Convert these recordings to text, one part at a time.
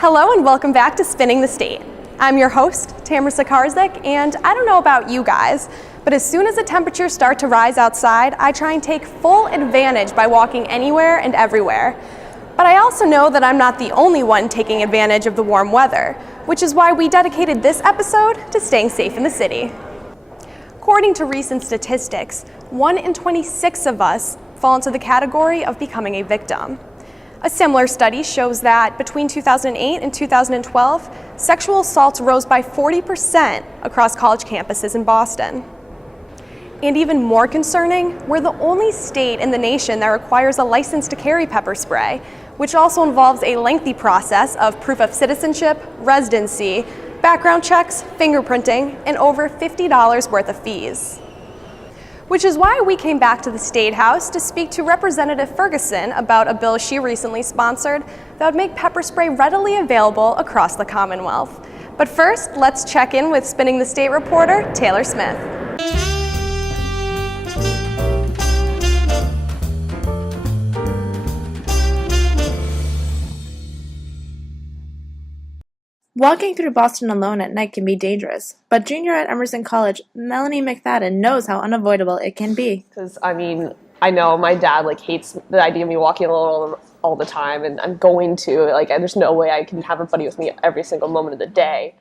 Hello and welcome back to Spinning the State. I'm your host, Tamara Sakarzik, and I don't know about you guys, but as soon as the temperatures start to rise outside, I try and take full advantage by walking anywhere and everywhere. But I also know that I'm not the only one taking advantage of the warm weather, which is why we dedicated this episode to staying safe in the city. According to recent statistics, 1 in 26 of us fall into the category of becoming a victim. A similar study shows that between 2008 and 2012, sexual assaults rose by 40% across college campuses in Boston. And even more concerning, we're the only state in the nation that requires a license to carry pepper spray, which also involves a lengthy process of proof of citizenship, residency, background checks, fingerprinting, and over $50 worth of fees. Which is why we came back to the State House to speak to Representative Ferguson about a bill she recently sponsored that would make pepper spray readily available across the Commonwealth. But first, let's check in with Spinning the State reporter, Taylor Smith. Walking through Boston alone at night can be dangerous, but junior at Emerson College, Melanie McFadden knows how unavoidable it can be. Because, I know my dad, hates the idea of me walking alone all the time, and I'm going to. There's no way I can have a buddy with me every single moment of the day.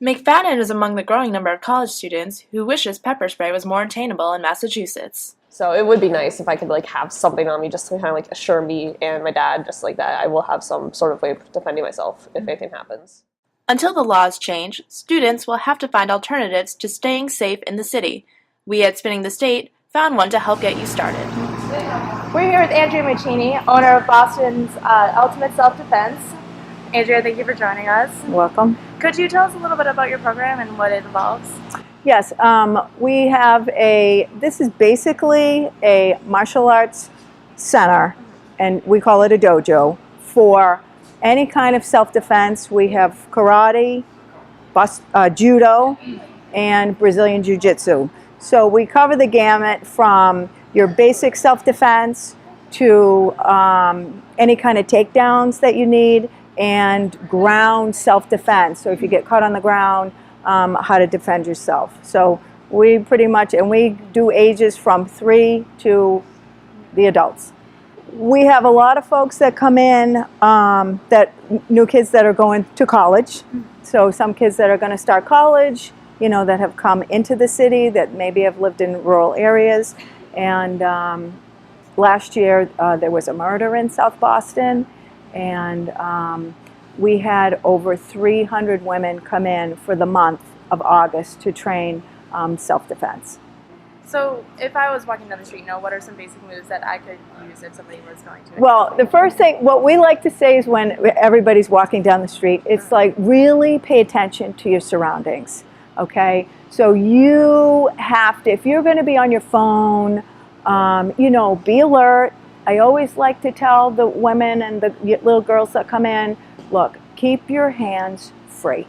McFadden is among the growing number of college students who wishes pepper spray was more attainable in Massachusetts. So it would be nice if I could, have something on me just to kind of, assure me and my dad, just like that, I will have some sort of way of defending myself if anything happens. Until the laws change, students will have to find alternatives to staying safe in the city. We at Spinning the State found one to help get you started. We're here with Andrea Muccini, owner of Boston's Ultimate Self-Defense. Andrea, thank you for joining us. Welcome. Could you tell us a little bit about your program and what it involves? Yes, we have this is basically a martial arts center, and we call it a dojo, for any kind of self-defense. We have karate, judo, and Brazilian jiu-jitsu. So we cover the gamut from your basic self-defense to any kind of takedowns that you need, and ground self-defense. So if you get caught on the ground, how to defend yourself. So we pretty much, and we do ages from 3 to the adults. We have a lot of folks that come in, new kids that are going to college. So some kids that are going to start college, that have come into the city, that maybe have lived in rural areas. And last year there was a murder in South Boston, and we had over 300 women come in for the month of August to train self-defense. So if I was walking down the street, what are some basic moves that I could use if somebody was going to? Well, the first thing, what we like to say is when everybody's walking down the street, it's really pay attention to your surroundings, okay? So you have to, if you're going to be on your phone, be alert. I always like to tell the women and the little girls that come in, look, keep your hands free.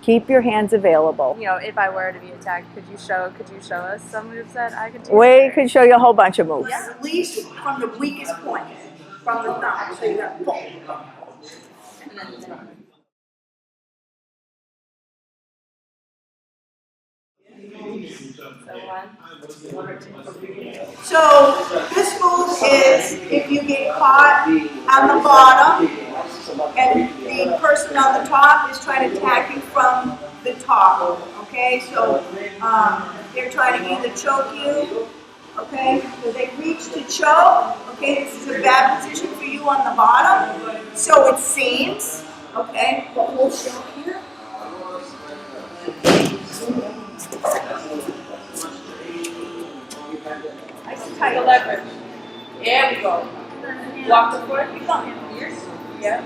Keep your hands available. If I were to be attacked, could you show us some moves that I could do? We could show you a whole bunch of moves. Yeah, at least from the weakest point, from the thumb. So you got pull. So this move is if you get caught on the bottom and the person on the top is trying to attack you from the top. Okay, so they're trying to either choke you. Okay, so they reach to choke. Okay, this is a bad position for you on the bottom. So it seems. Okay, but we'll show here. Tight leverage. There we go. Walk the foot. Keep on. Yeah.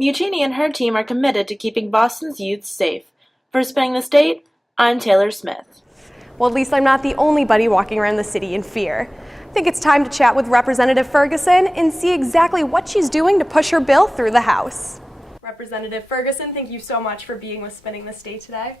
Muccini and her team are committed to keeping Boston's youth safe. For Spinning the State, I'm Taylor Smith. Well, at least I'm not the only buddy walking around the city in fear. I think it's time to chat with Representative Ferguson and see exactly what she's doing to push her bill through the House. Representative Ferguson, thank you so much for being with Spinning the State today.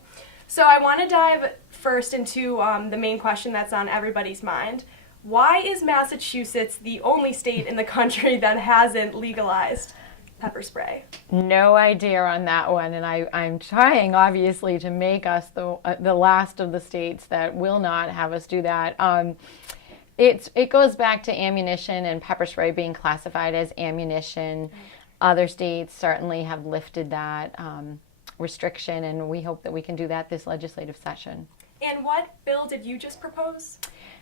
So I want to dive first into the main question that's on everybody's mind. Why is Massachusetts the only state in the country that hasn't legalized pepper spray? No idea on that one, and I'm trying, obviously, to make us the last of the states that will not have us do that. It goes back to ammunition and pepper spray being classified as ammunition. Other states certainly have lifted that restriction, and we hope that we can do that this legislative session. And what bill did you just propose?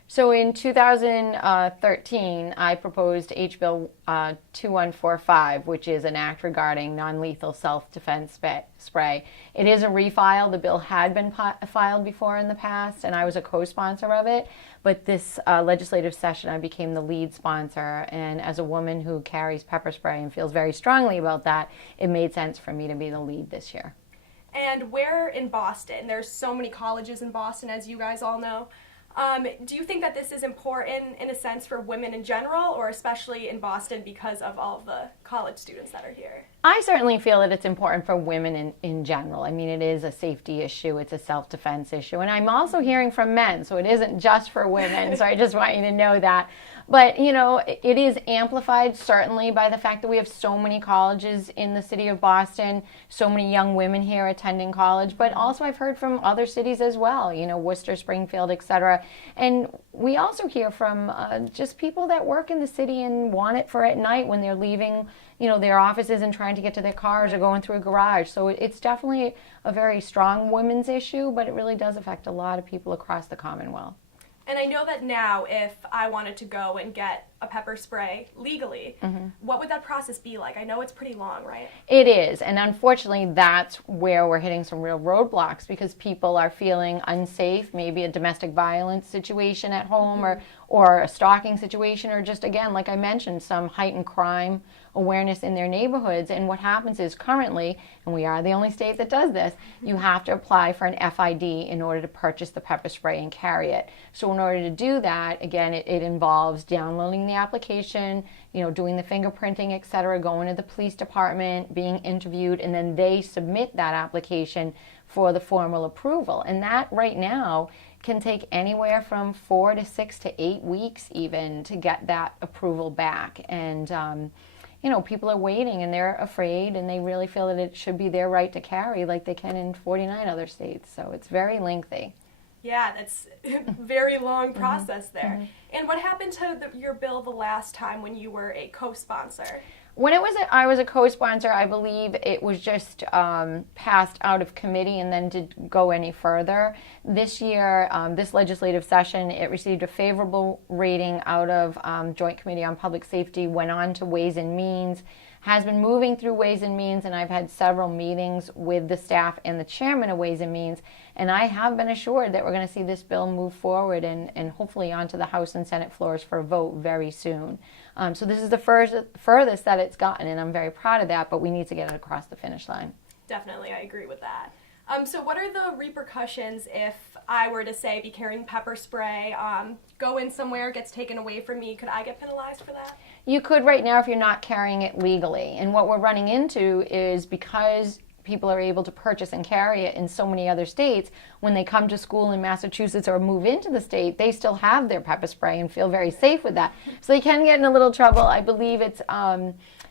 So in 2013, I proposed H. Bill 2145, which is an act regarding non-lethal self-defense spray. It is a refile. The bill had been filed before in the past, and I was a co-sponsor of it. But this legislative session, I became the lead sponsor. And as a woman who carries pepper spray and feels very strongly about that, it made sense for me to be the lead this year. And where in Boston? There's so many colleges in Boston, as you guys all know. Do you think that this is important in a sense for women in general, or especially in Boston because of all of the college students that are here? I certainly feel that it's important for women in general. I mean, it is a safety issue, it's a self-defense issue, and I'm also hearing from men, so it isn't just for women, so I just want you to know that. But, you know, it is amplified certainly by the fact that we have so many colleges in the city of Boston, so many young women here attending college, but also I've heard from other cities as well, you know, Worcester, Springfield, etc. And we also hear from just people that work in the city and want it for at night when they're leaving, you know, their offices and trying to get to their cars or going through a garage. So it's definitely a very strong women's issue, but it really does affect a lot of people across the Commonwealth. And I know that now if I wanted to go and get a pepper spray legally, what would that process be like? I know it's pretty long, right? It is, and unfortunately that's where we're hitting some real roadblocks because people are feeling unsafe, maybe a domestic violence situation at home or a stalking situation, or just, again, like I mentioned, some heightened crime awareness in their neighborhoods. And what happens is currently, and we are the only state that does this, you have to apply for an FID in order to purchase the pepper spray and carry it. So in order to do that, again, it involves downloading the application, you know, doing the fingerprinting, etc., going to the police department, being interviewed, and then they submit that application for the formal approval. And that right now can take anywhere from 4 to 6 to 8 weeks even to get that approval back. And you know, people are waiting and they're afraid and they really feel that it should be their right to carry like they can in 49 other states. So it's very lengthy. Yeah, that's a very long process there. And what happened to your bill the last time when you were a co-sponsor? When I was a co-sponsor, I believe it was just passed out of committee and then didn't go any further. This year, this legislative session, it received a favorable rating out of Joint Committee on Public Safety, went on to Ways and Means, has been moving through Ways and Means, and I've had several meetings with the staff and the chairman of Ways and Means, and I have been assured that we're going to see this bill move forward and hopefully onto the House and Senate floors for a vote very soon. So this is the furthest that it's gotten, and I'm very proud of that, but we need to get it across the finish line. Definitely, I agree with that. So what are the repercussions if I were to, say, be carrying pepper spray, go in somewhere, it gets taken away from me? Could I get penalized for that? You could right now if you're not carrying it legally. And what we're running into is because people are able to purchase and carry it in so many other states, when they come to school in Massachusetts or move into the state, they still have their pepper spray and feel very safe with that. So they can get in a little trouble. I believe it's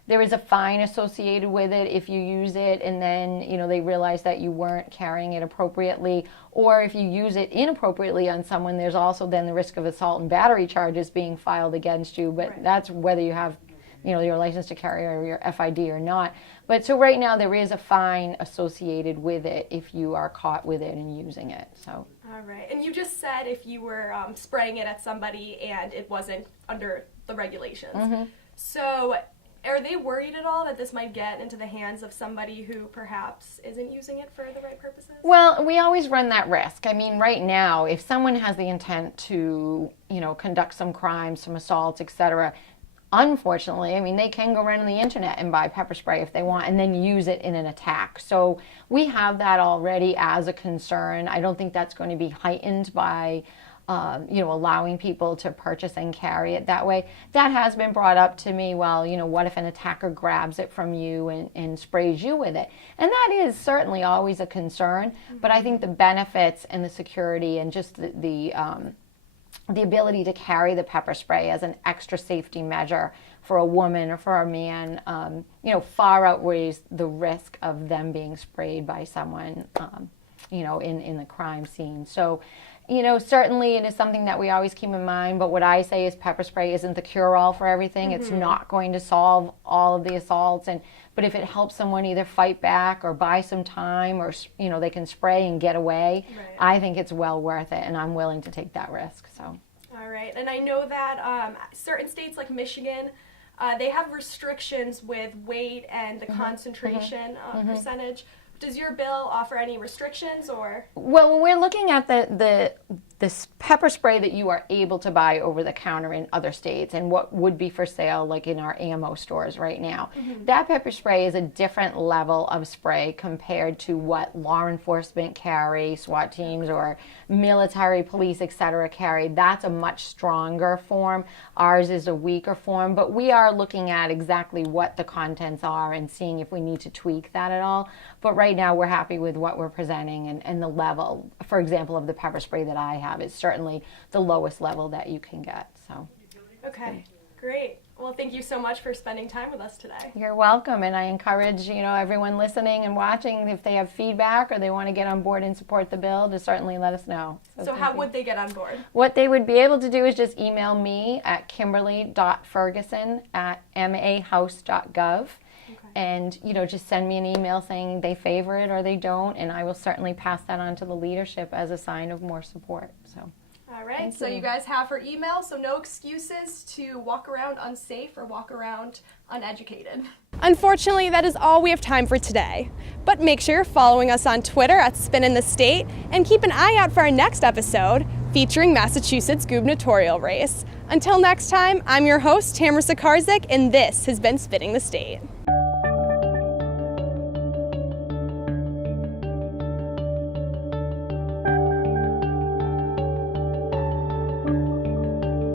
there is a fine associated with it if you use it and then, you know, they realize that you weren't carrying it appropriately, or if you use it inappropriately on someone, there's also then the risk of assault and battery charges being filed against you. But that's whether you have, you know, your license to carry or your FID or not. But so right now there is a fine associated with it if you are caught with it and using it. So. All right. And you just said if you were spraying it at somebody and it wasn't under the regulations. So are they worried at all that this might get into the hands of somebody who perhaps isn't using it for the right purposes? Well, we always run that risk. I mean, right now, if someone has the intent to, you know, conduct some crimes, some assaults, etc., unfortunately, I mean, they can go around on the internet and buy pepper spray if they want and then use it in an attack. So we have that already as a concern. I don't think that's going to be heightened by you know, allowing people to purchase and carry it that way. That has been brought up to me, well, you know, what if an attacker grabs it from you and sprays you with it? And that is certainly always a concern, but I think the benefits and the security and just the the ability to carry the pepper spray as an extra safety measure for a woman or for a man, far outweighs the risk of them being sprayed by someone, in the crime scene. So, certainly it is something that we always keep in mind, but what I say is pepper spray isn't the cure-all for everything. It's not going to solve all of the assaults, but if it helps someone either fight back or buy some time or, they can spray and get away, I think it's well worth it, and I'm willing to take that risk, so. All right, and I know that certain states like Michigan, they have restrictions with weight and the concentration percentage. Does your bill offer any restrictions or? Well, when we're looking at this pepper spray that you are able to buy over the counter in other states and what would be for sale like in our ammo stores right now, that pepper spray is a different level of spray compared to what law enforcement carry, SWAT teams or military, police, etc. carry. That's a much stronger form. Ours is a weaker form, but we are looking at exactly what the contents are and seeing if we need to tweak that at all. But right now we're happy with what we're presenting and the level, for example, of the pepper spray that I have is certainly the lowest level that you can get. So. Okay, great. Well, thank you so much for spending time with us today. You're welcome, and I encourage everyone listening and watching, if they have feedback or they want to get on board and support the bill, to certainly let us know. So how would they get on board? What they would be able to do is just email me at kimberly.ferguson@mahouse.gov. And, just send me an email saying they favor it or they don't, and I will certainly pass that on to the leadership as a sign of more support. So. All right, so you guys have her email, so no excuses to walk around unsafe or walk around uneducated. Unfortunately, that is all we have time for today. But make sure you're following us on Twitter @SpinInTheState and keep an eye out for our next episode featuring Massachusetts gubernatorial race. Until next time, I'm your host, Tamara Sakarzik, and this has been Spinning the State.